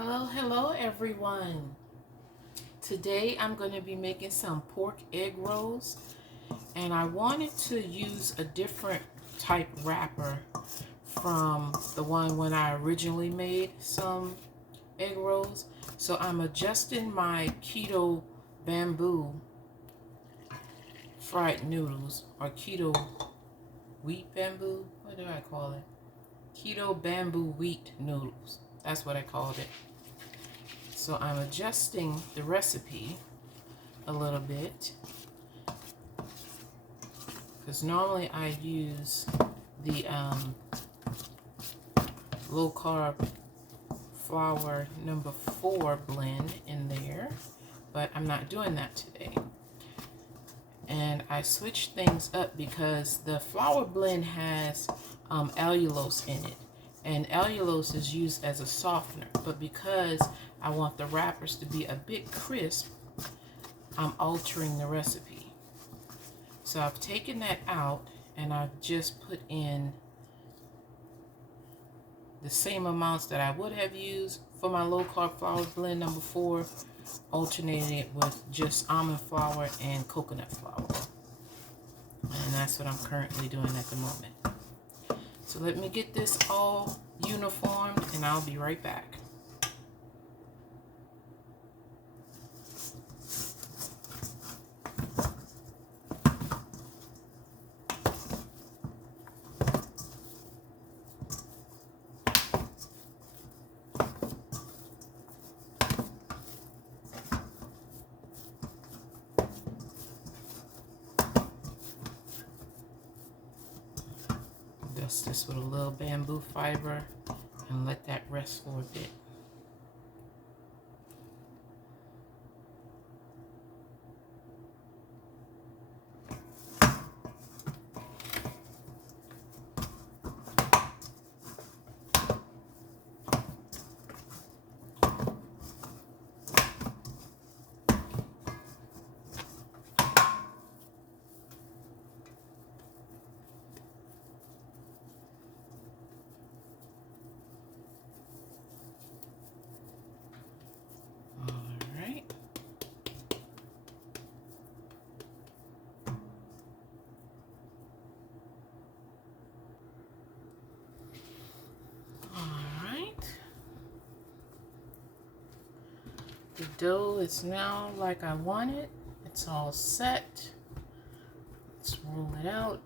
Hello everyone. Today I'm going to be making some pork egg rolls, and I wanted to use a different type wrapper from the one when I originally made some egg rolls. So I'm adjusting my keto bamboo fried noodles, or keto wheat bamboo, what do I call it? Keto bamboo wheat noodles. That's what I called it. So I'm adjusting the recipe a little bit because normally I use the low carb flour number 4 blend in there, but I'm not doing that today. And I switched things up because the flour blend has allulose in it, and allulose is used as a softener, but because I want the wrappers to be a bit crisp, I'm altering the recipe. So I've taken that out and I've just put in the same amounts that I would have used for my low carb flour blend number 4, alternating it with just almond flour and coconut flour. And that's what I'm currently doing at the moment. So let me get this all uniformed and I'll be right back. Dust this with a little bamboo fiber and let that rest for a bit. The dough is now like I want it. It's all set. Let's roll it out.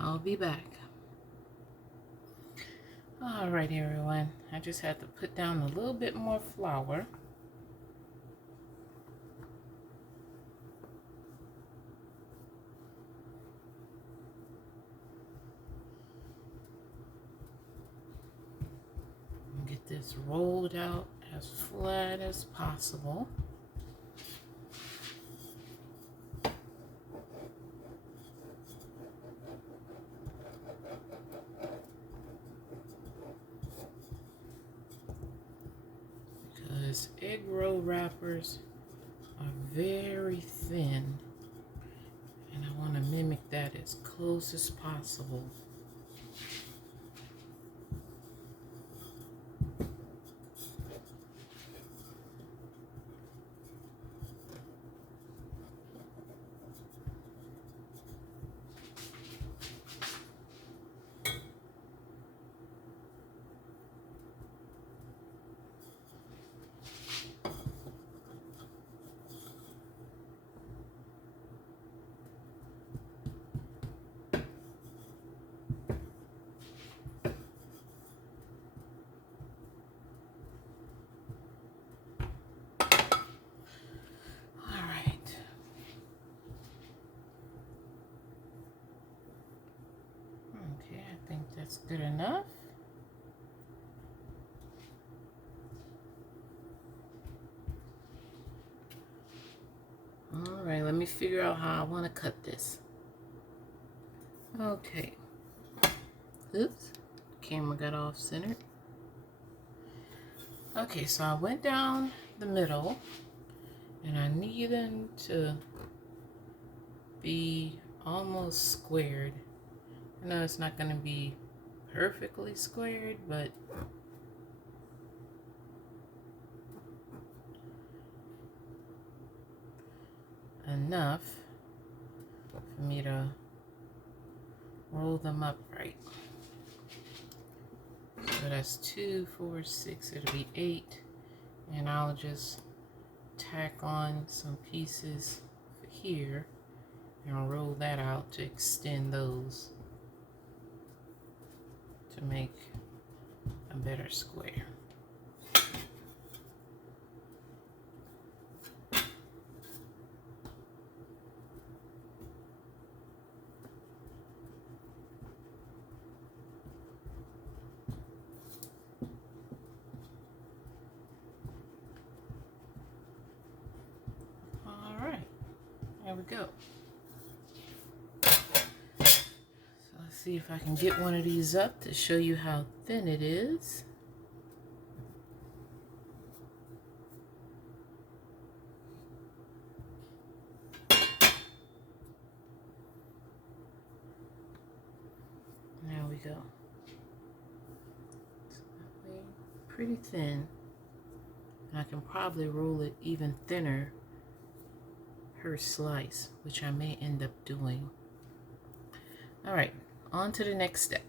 I'll be back. Alright everyone, I just had to put down a little bit more flour. And get this rolled out as flat as possible. Egg roll wrappers are very thin, and I want to mimic that as close as possible. That's good enough. All right, let me figure out how I want to cut this. Okay. Oops, camera got off centered. Okay, so I went down the middle and I need them to be almost squared. I know it's not going to be perfectly squared, but enough for me to roll them up right. So that's 2, 4, 6, it'll be 8. And I'll just tack on some pieces for here and roll that out to extend those to make a better square. There we go. So let's see if I can get one of these up to show you how thin it is. There we go. Pretty thin. And I can probably roll it even thinner per slice, which I may end up doing. All right, on to the next step.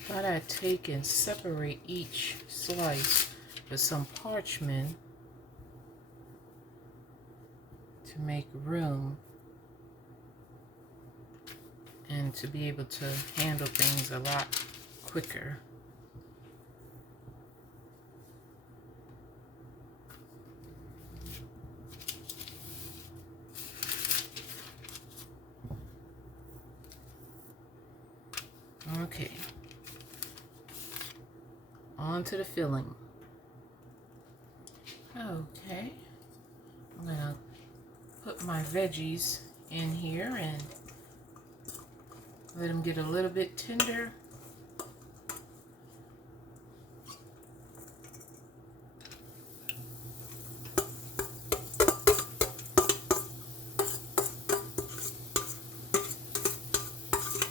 Thought I'd take and separate each slice with some parchment to make room and to be able to handle things a lot quicker. Okay, on to the filling. Okay, I'm gonna put my veggies in here and let them get a little bit tender.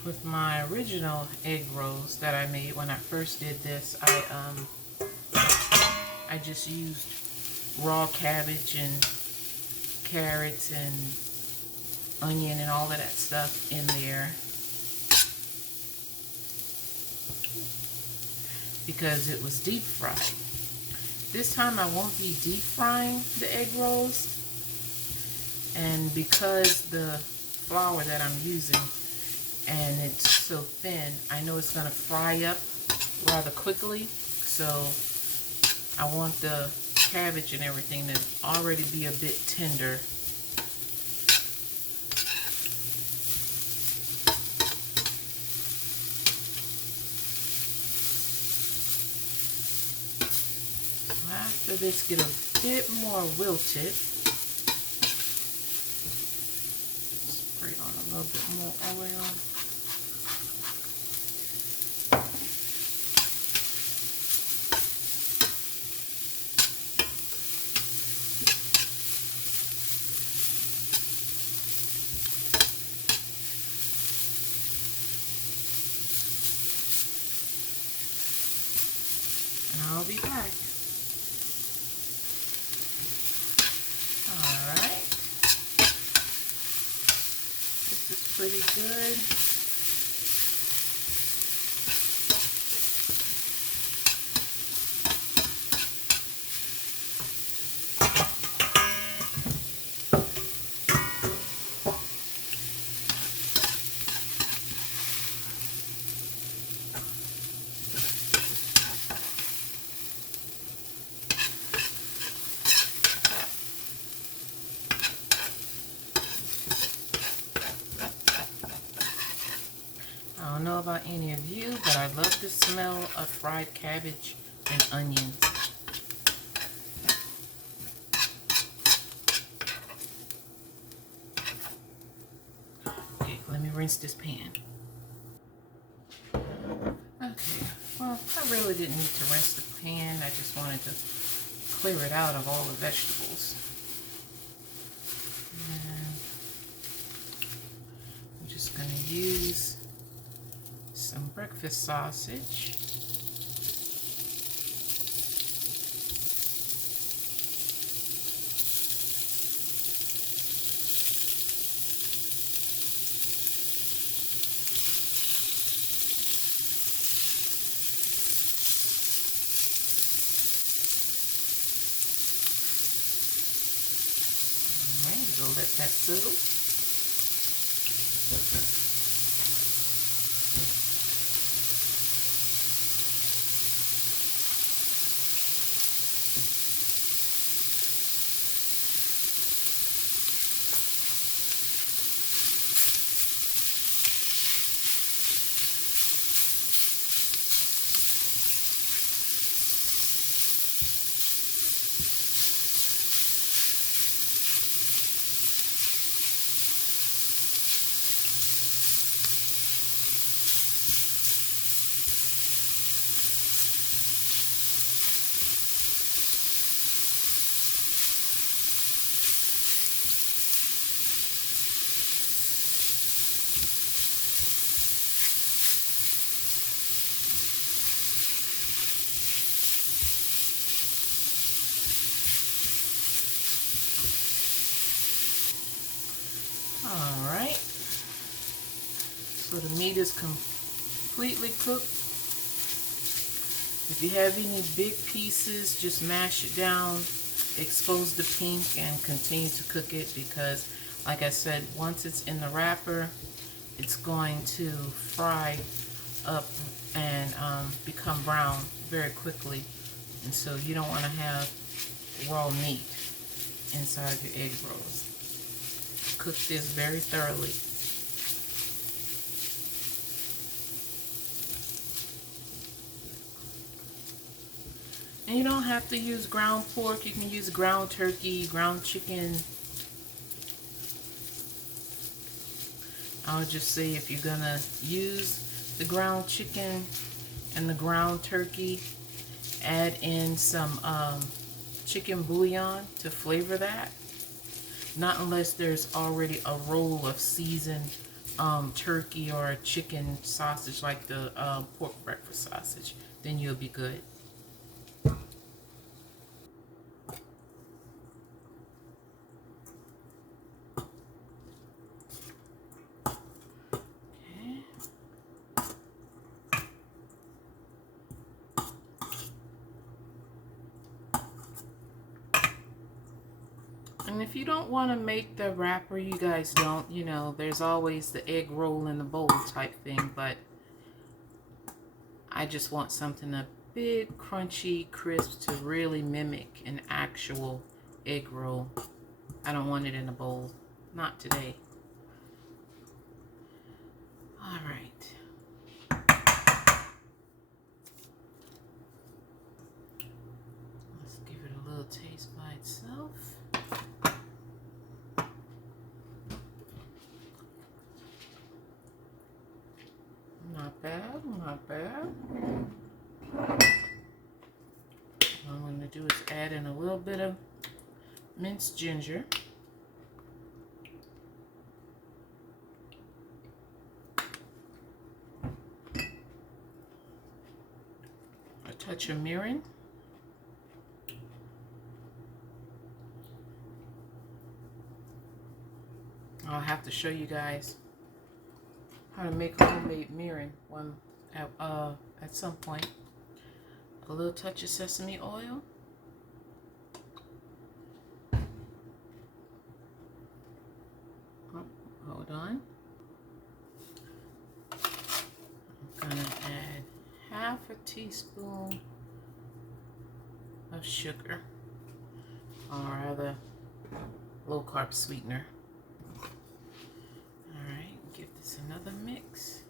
With my original egg rolls that I made when I first did this, I just used raw cabbage and carrots and onion and all of that stuff in there because it was deep fried. This time I won't be deep frying the egg rolls, and because the flour that I'm using and it's so thin, I know it's going to fry up rather quickly, so I want the cabbage and everything to already be a bit tender. After this get a bit more wilted, spray on a little bit more oil. And I'll be back. Pretty good. any of you, but I love the smell of fried cabbage and onions. Okay, let me rinse this pan. Okay, well, I really didn't need to rinse the pan. I just wanted to clear it out of all the vegetables. And I'm just going to use some breakfast sausage. All right, we'll let that sizzle. All right, so the meat is completely cooked. If you have any big pieces, just mash it down, expose the pink, and continue to cook it because, like I said, once it's in the wrapper, it's going to fry up and become brown very quickly. And so you don't want to have raw meat inside your egg rolls. Cook this very thoroughly. And you don't have to use ground pork. You can use ground turkey, ground chicken. I'll just say if you're gonna use the ground chicken and the ground turkey, add in some chicken bouillon to flavor that. Not unless there's already a roll of seasoned turkey or chicken sausage like the pork breakfast sausage. Then you'll be good. And if you don't want to make the wrapper, you guys don't, you know, there's always the egg roll in the bowl type thing, but I just want something a big, crunchy, crisp to really mimic an actual egg roll. I don't want it in a bowl. Not today. All right. Let's give it a little taste by itself. Not bad, not bad. What I'm going to do is add in a little bit of minced ginger. A touch of mirin. I'll have to show you guys how to make homemade mirin at some point. A little touch of sesame oil. Oh, hold on. I'm gonna add half a teaspoon of sugar, or rather low-carb sweetener. All right, give this another mix.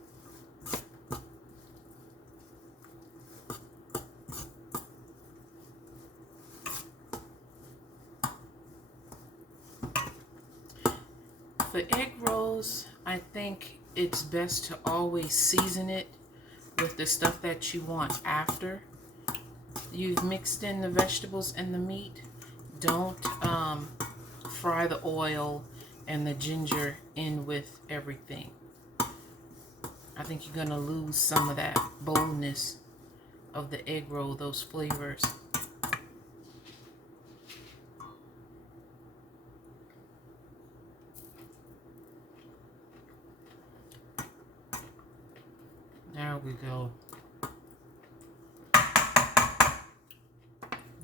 For egg rolls, I think it's best to always season it with the stuff that you want after you've mixed in the vegetables and the meat. Don't fry the oil and the ginger in with everything. I think you're going to lose some of that boldness of the egg roll, those flavors. There we go.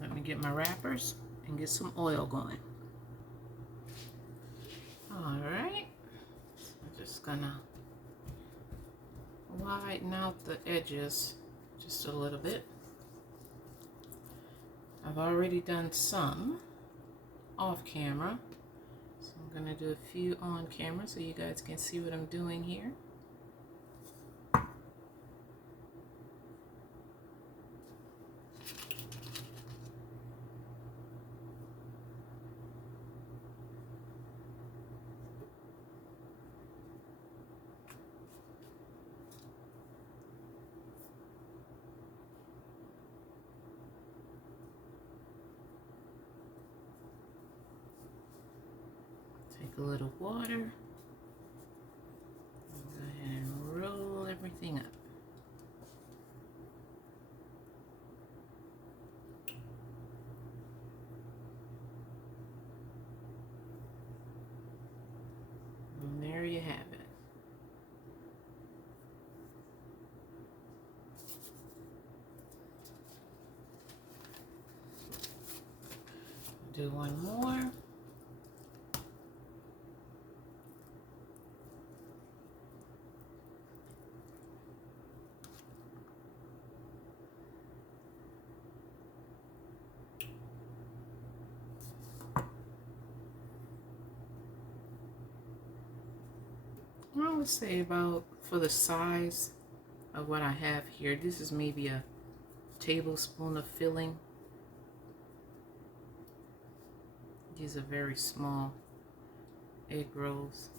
Let me get my wrappers and get some oil going. All right. So I'm just gonna widen out the edges just a little bit. I've already done some off camera, so I'm gonna do a few on camera so you guys can see what I'm doing here. Take a little water. And go ahead and roll everything up. And there you have it. Do one more. I would say about, for the size of what I have here, this is maybe a tablespoon of filling. These are very small egg rolls.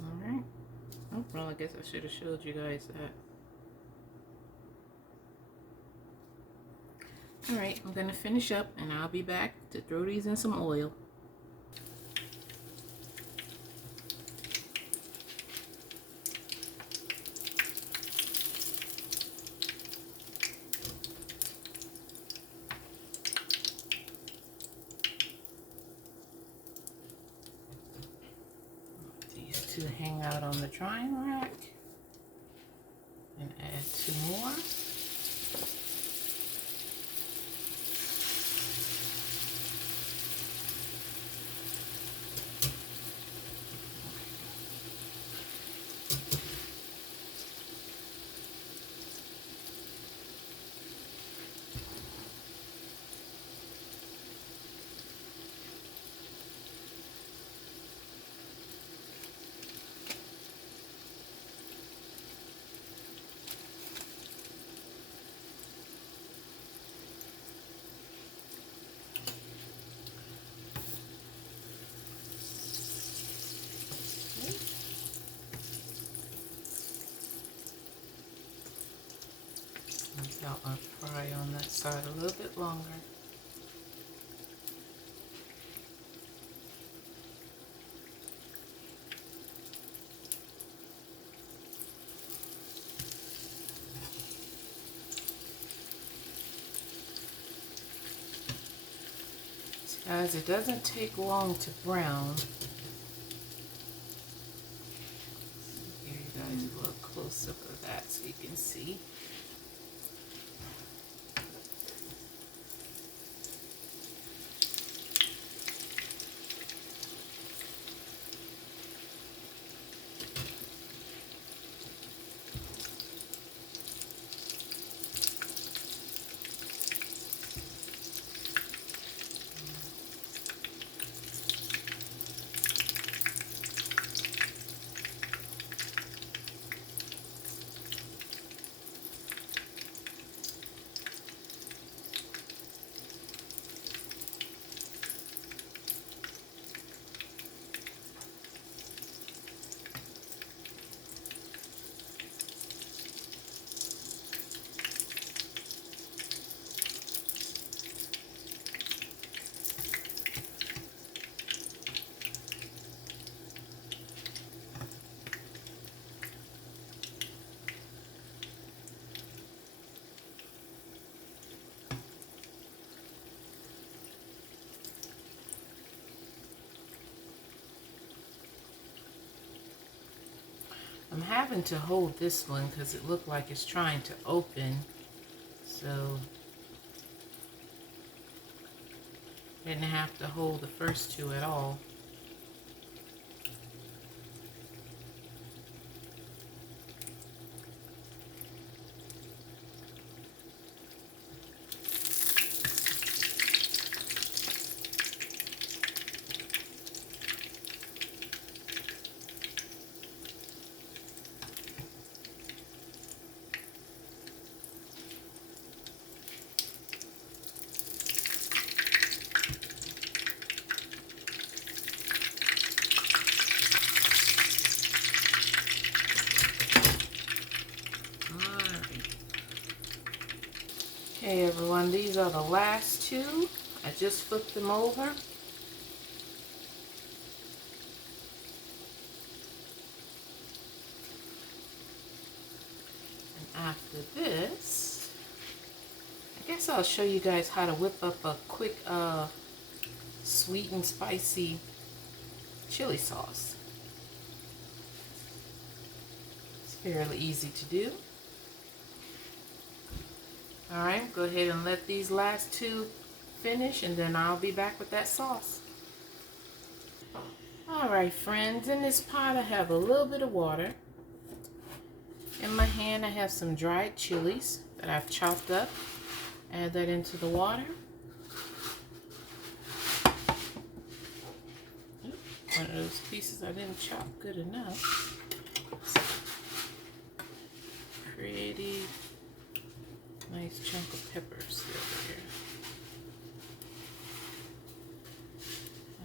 Alright. Oh, well, I guess I should have showed you guys that. Alright, I'm going to finish up and I'll be back to throw these in some oil. To hang out on the drying rack and add 2 more. I'll fry on that side a little bit longer. So guys, it doesn't take long to brown. Here, you guys, a little close up of that so you can see. having to hold this one because it looked like it's trying to open. So I didn't have to hold the first two at all. Okay everyone, these are the last two. I just flipped them over. And after this, I guess I'll show you guys how to whip up a quick sweet and spicy chili sauce. It's fairly easy to do. Alright, go ahead and let these last two finish and then I'll be back with that sauce. Alright friends, in this pot I have a little bit of water. In my hand I have some dried chilies that I've chopped up. Add that into the water. One of those pieces I didn't chop good enough. Pretty nice chunk of peppers over here.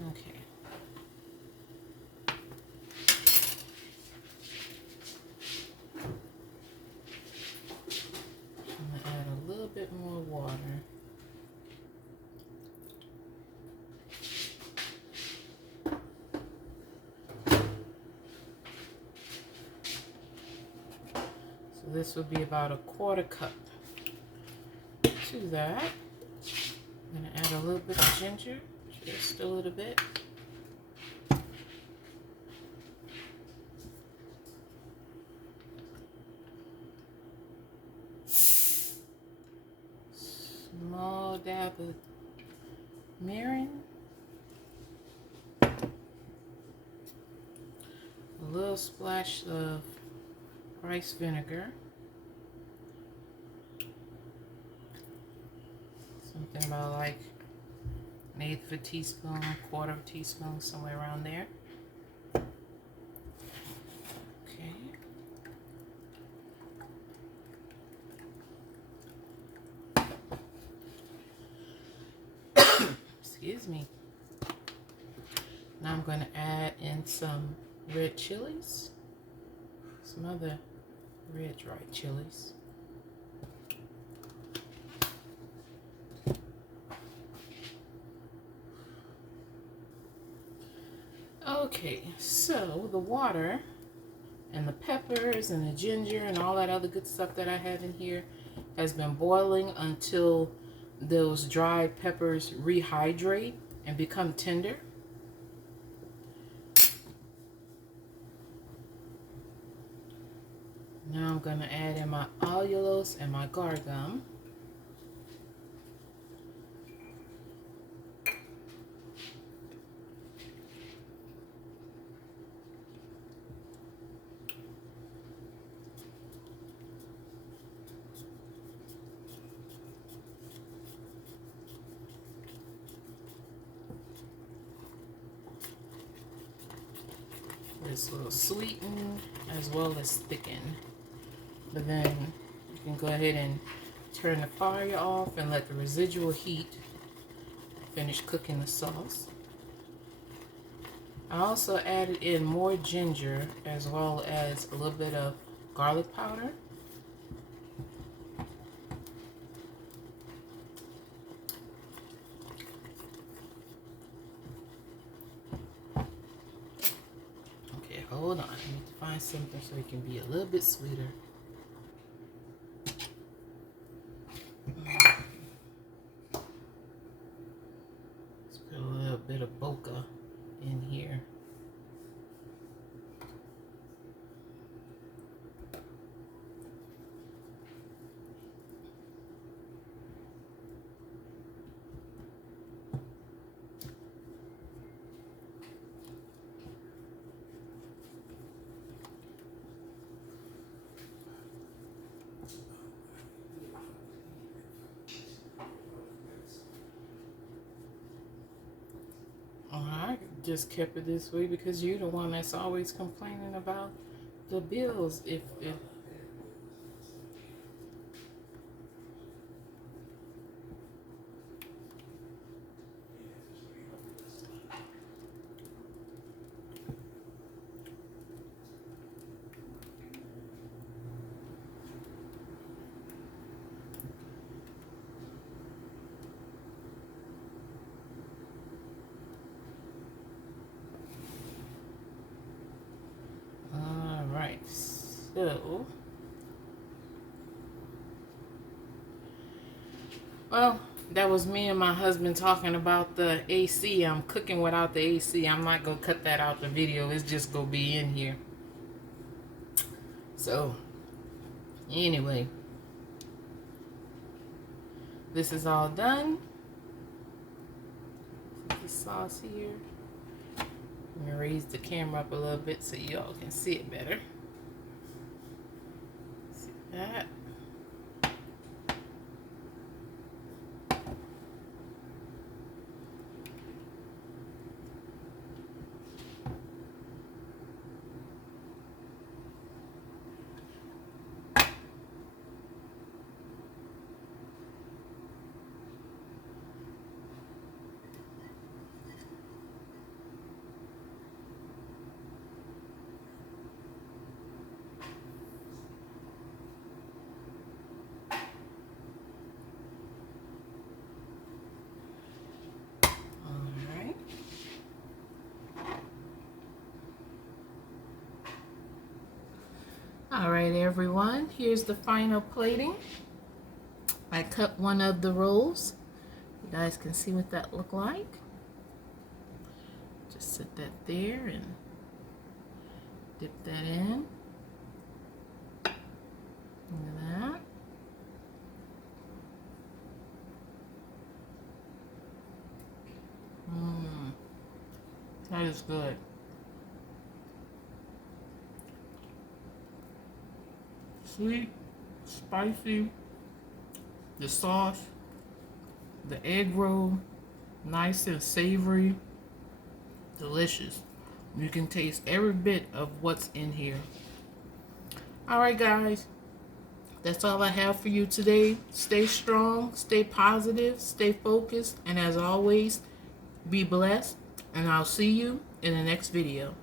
Okay. I'm gonna add a little bit more water. So this would be about a 1/4 cup. To that, I'm going to add a little bit of ginger, just a little bit. Small dab of Mirin. A little splash of rice vinegar. Something about like 1/8 of a teaspoon, 1/4 of a teaspoon, somewhere around there. Okay. Excuse me. Now I'm going to add in some red chilies, some other red dried chilies. Okay, so the water and the peppers and the ginger and all that other good stuff that I have in here has been boiling until those dried peppers rehydrate and become tender. Now I'm going to add in my allulose and my gargum. This will sweeten as well as thicken. But then you can go ahead and turn the fire off and let the residual heat finish cooking the sauce. I also added in more ginger as well as a little bit of garlic powder. Okay, hold on. I need to find something so it can be a little bit sweeter. Let's put a little bit of bokeh in here. I just kept it this way because you're the one that's always complaining about the bills. If all right, so well, that was me and my husband talking about the AC. I'm cooking without the AC. I'm not gonna cut that out the video. It's just gonna be in here. So anyway, this is all done. The sauce here. I'm gonna raise the camera up a little bit so y'all can see it better. See that? All right, everyone, here's the final plating. I cut one of the rolls. You guys can see what that look like. Just set that there and dip that in. Look at that. That is good. Sweet, spicy, the sauce, the egg roll, nice and savory, delicious. You can taste every bit of what's in here. All right, guys, that's all I have for you today. Stay strong, stay positive, stay focused, and as always, be blessed, and I'll see you in the next video.